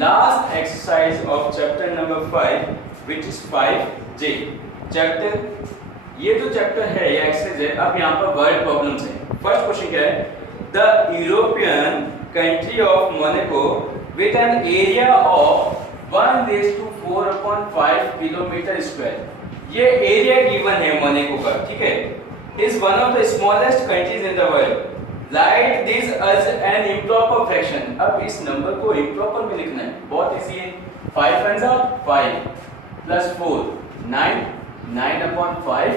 last exercise of chapter number 5 which is 5J chapter। ये जो chapter है या एक्सरसाइज है, अब यहाँ पर वर्ड प्रॉब्लम्स है। फर्स्ट क्वेश्चन क्या है, the European country of Monaco with an area of 1:4/5 kilometre square, ये एरिया गिवन है मोनाको का, ठीक है, is one of the smallest countries in the world. Right this as an improper fraction. अब इस number को इम्प्रॉपर में लिखना है, बहुत इजी है। 5 × 5 + 4 9 9/5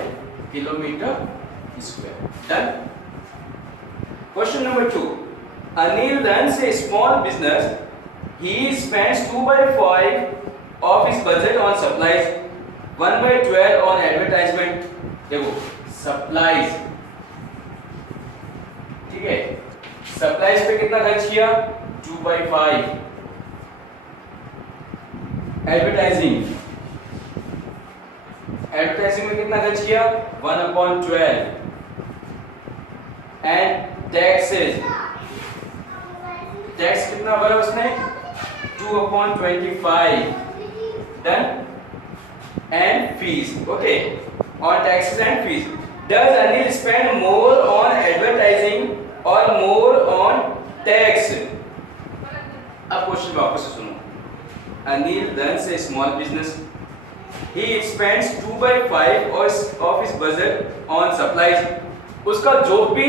kilometre square. Done. Question number 2, Anil runs a small business. He spends 2/5 of his budget on supplies, 1/12 on advertisement। देखो supplies, ठीक है, सप्लाईज पे कितना खर्च किया, 2/5। एडवर्टाइजिंग में कितना खर्च किया, 1/12। एंड टैक्सेस, टैक्स कितना भरा उसने, 2/25। Done. And fees, okay, on taxes and fees. Does Anil spend more on advertising or more on tax? अब क्वेश्चन वापस से सुनो। Anil runs a small business. He spends 2/5 of his budget on supplies. उसका जो भी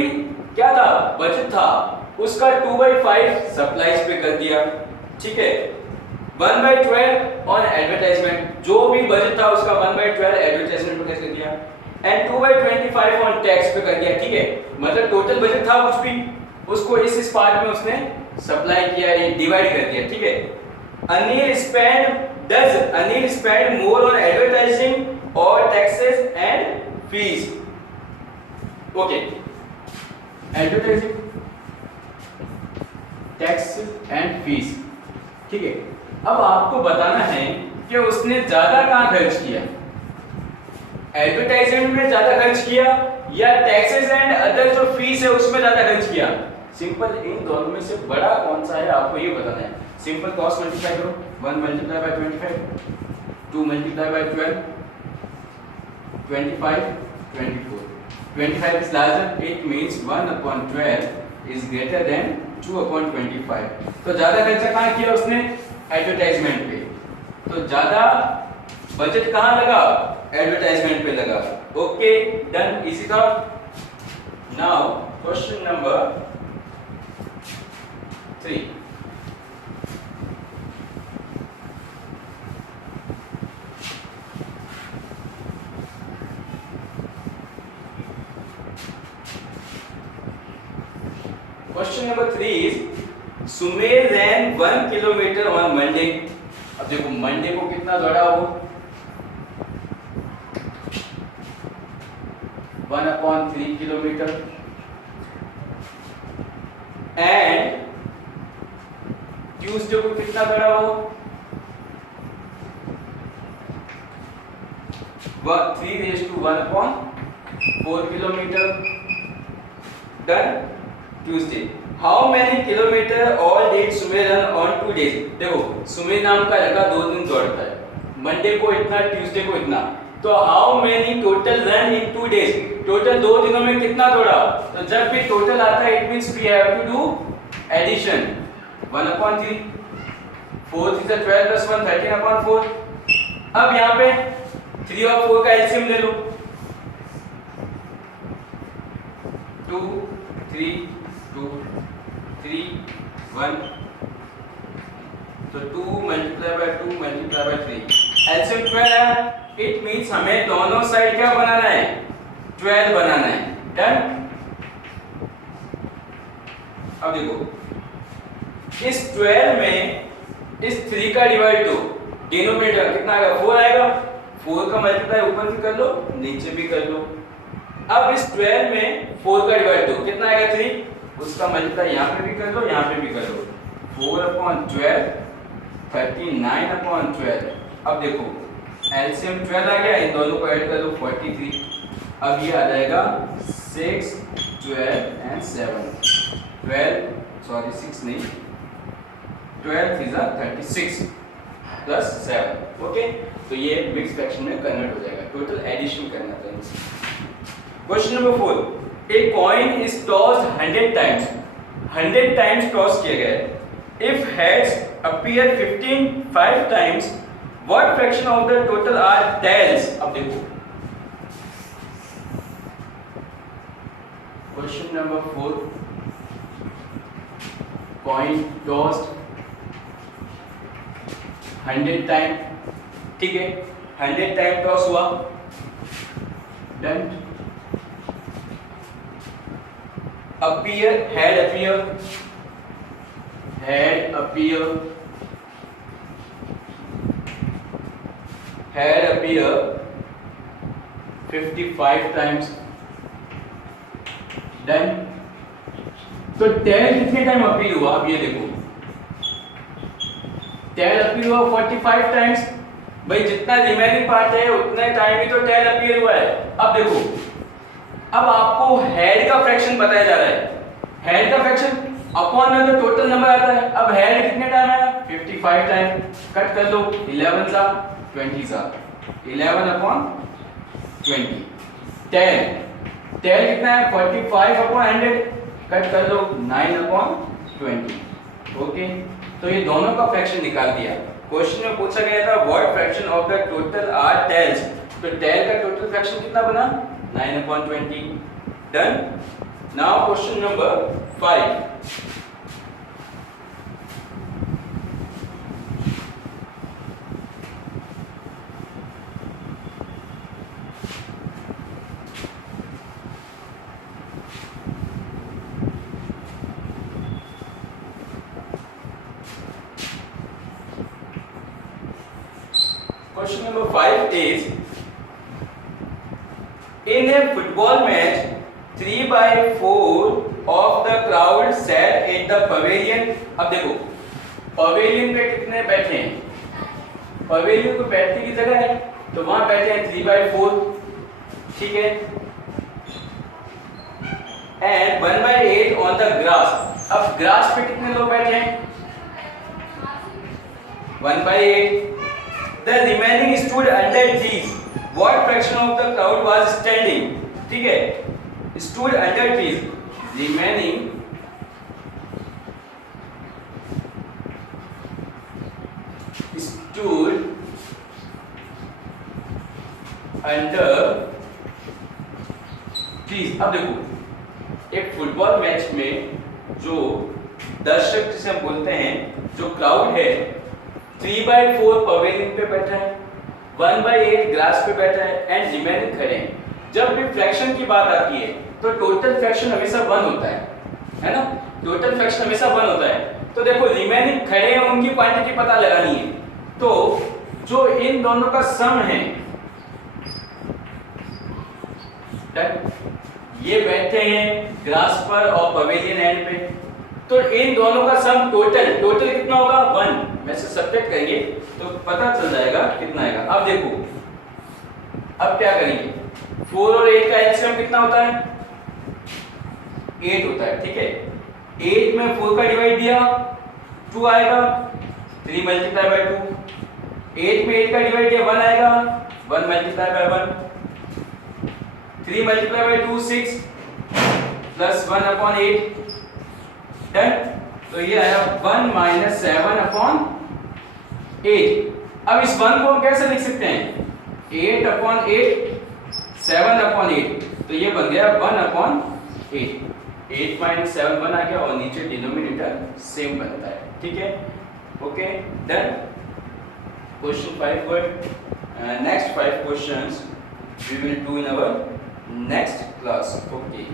क्या था, budget था, उसका 2/5 सप्लाईज पे कर दिया, ठीक है। 1/12 ऑन एडवर्टाइजमेंट, जो भी बजट था उसका 1/12 एडवर्टाइजमेंट पे कर दिया। एंड 2/25 ऑन टैक्स पे कर दिया, ठीक है। मतलब टोटल बजट था कुछ भी, उसको इस पार्ट में उसने सप्लाई किया, ये डिवाइड कर दिया, ठीक है। Does Anil spend more on advertising or taxes and fees? Okay, advertising, taxes and fees, ठीक है। अब आपको बताना है कि उसने ज्यादा कहां खर्च किया, एडवर्टाइजमेंट में ज्यादा खर्च किया या टैक्सेस एंड अदर जो फीस है उसमें ज्यादा खर्च किया। सिंपल, इन दोनों में से बड़ा कौन सा है आपको ये बताना है। सिंपल कॉस्ट मल्टीप्लाई करो, 1 × 25, 2 × 12, 25, 24। 25 is larger, it means 1/12 is greater than 2/25। तो ज्यादा खर्चा कहां किया उसने, एडवर्टाइजमेंट पे। तो ज्यादा बजट कहां लगा, एडवर्टाइजमेंट पे लगा। ओके, डन, इजी था। Now question number 3। Question number 3 is Sumer ran 1 kilometre on Monday. अब देखो मंडे को कितना दौड़ा वो, 1/3 किलोमीटर। एंड ट्यूसडे को कितना दौड़ा वो, 3:1/4 kilometre. Done. Tuesday, how many kilometre all did Sumer run on 2 days? देखो सुमेर नाम का लड़का 2 दिन दौड़ता है, मंडे को इतना, ट्यूसडे को इतना, तो how many total run in 2 days? Total 2 दिनों में कितना दौड़ा। तो जब भी टोटल आता है it means we have to do addition, 1/3, 4 × 3 = 12 + 1 13/4। अब यहाँ पे 3 और 4 का एलसीएम ले लो, 2 3 2 3 1, तो 2 × 2 × 3, एलसीएम 12 है। इट मींस हमें दोनों साइड क्या बनाना है, 12 बनाना है। डन। अब देखो इस 12 में इस 3 का डिवाइड दो, डिनोमिनेटर कितना आएगा, 4 आएगा। 4 का मल्टीप्लाई ऊपर भी कर लो, नीचे भी कर लो। अब इस 12 में 4 का डिवाइड दो, कितना आएगा, 3, उसका मल्टीप्लाई यहाँ पे भी कर लो, यहाँ पे भी कर लो। 4/12 39/12। अब देखो एलसीएम 12 आ गया, इन दोनों को ऐड कर दो, 43। अब ये आ जाएगा 6 12 and 7 12 सॉरी 6 नहीं 12 3 36 प्लस 7। ओके, तो ये मिक्स फ्रैक्शन में कन्वर्ट हो जाएगा, टोटल एडिशन करना था। Question number 4, a coin is tossed 100 times, 100 times toss किया गया है। If heads appear 5 times, what fraction of the total are tails. अब देखो question number 4, coin tossed 100 time, ठीक है, 100 टाइम टॉस हुआ, done. Appear, head appear 55 times, done. तो tail कितने टाइम अपील हुआ, अब ये देखो, टेल अपील हुआ 45 टाइम्स, भाई जितना रिमेनिंग पार्ट है उतने टाइम ही तो टेल अपील हुआ है। अब देखो, अब आपको हेड का फ्रैक्शन बताया जा रहा है, हेड का फ्रैक्शन अपॉन में तो टोटल नंबर आता है। अब हेड कितने टाइम है, 55 टाइम, कट कर लो, 11 सा 20 सा 11 अपॉन 20। टेल कितना है, 45 अपॉन 100, कट कर लो 9 अपॉन 20। ओके, तो ये दोनों का फ्रैक्शन निकाल दिया। क्वेश्चन में पूछा गया था what fraction of the total are tails, तो टेल का टोटल फ्रैक्शन कितना बना, 9 upon 20, done. Now question number 5. Question number 5 is, in a football match 3/4 of the crowd sat at the pavilion। अब देखो पवेलियन पे कितने बैठे हैं, पवेलियन को बैठने की जगह है तो वहां बैठे हैं 3/4, ठीक है, एंड 1/8 ऑन द ग्रास। अब ग्रास पे कितने लोग बैठे हैं, 1/8। The remaining stood under trees, what fraction of the crowd was standing, ठीक है, stood under trees, remaining stood under trees। अब देखो एक फुटबॉल मैच में जो दर्शक जिसे हम बोलते हैं, जो क्राउड है, 3/4 पवेलियन पे बैठा है, 1/8 ग्रास पे बैठा है एंड रिमेनिंग खड़े हैं। जब भी फ्रैक्शन की बात आती है तो टोटल फ्रैक्शन हमेशा 1 होता है ना, टोटल फ्रैक्शन हमेशा 1 होता है। तो देखो रिमेनिंग खड़े हैं, उनकी क्वांटिटी पता लगानी है, तो जो इन दोनों का सम है, ये बैठे हैं ग्रास पर और पवेलियन एंड पे, तो इन दोनों का सम टोटल कितना होगा, 1 में से सब्ट्रैक्ट करेंगे तो पता चल जाएगा कितना आएगा। अब देखो, अब क्या करेंगे, 4 और 8 का एलसीएम कितना होता है, 8 होता है, ठीक है। 8 में 4 का डिवाइड दिया 2 आएगा, 3 मल्टीप्लाई बाय 2। 8 में 8 का डिवाइड दिया 1 आएगा, 1 multiply by 1। 3 multiply by 2 6 plus 1 upon 8, done. तो ये आया 1 - 7 अपॉन 8। अब इस 1 को हम कैसे लिख सकते हैं, 8 अपॉन 8 7 अपॉन 8, तो ये बन गया 1 अपॉन 8। 8 - 7 1 आ गया और नीचे डिनोमिनेटर सेम बनता है, ठीक है। Okay, done. क्वेश्चन 5 पर next 5 questions we will do in our next class। okay।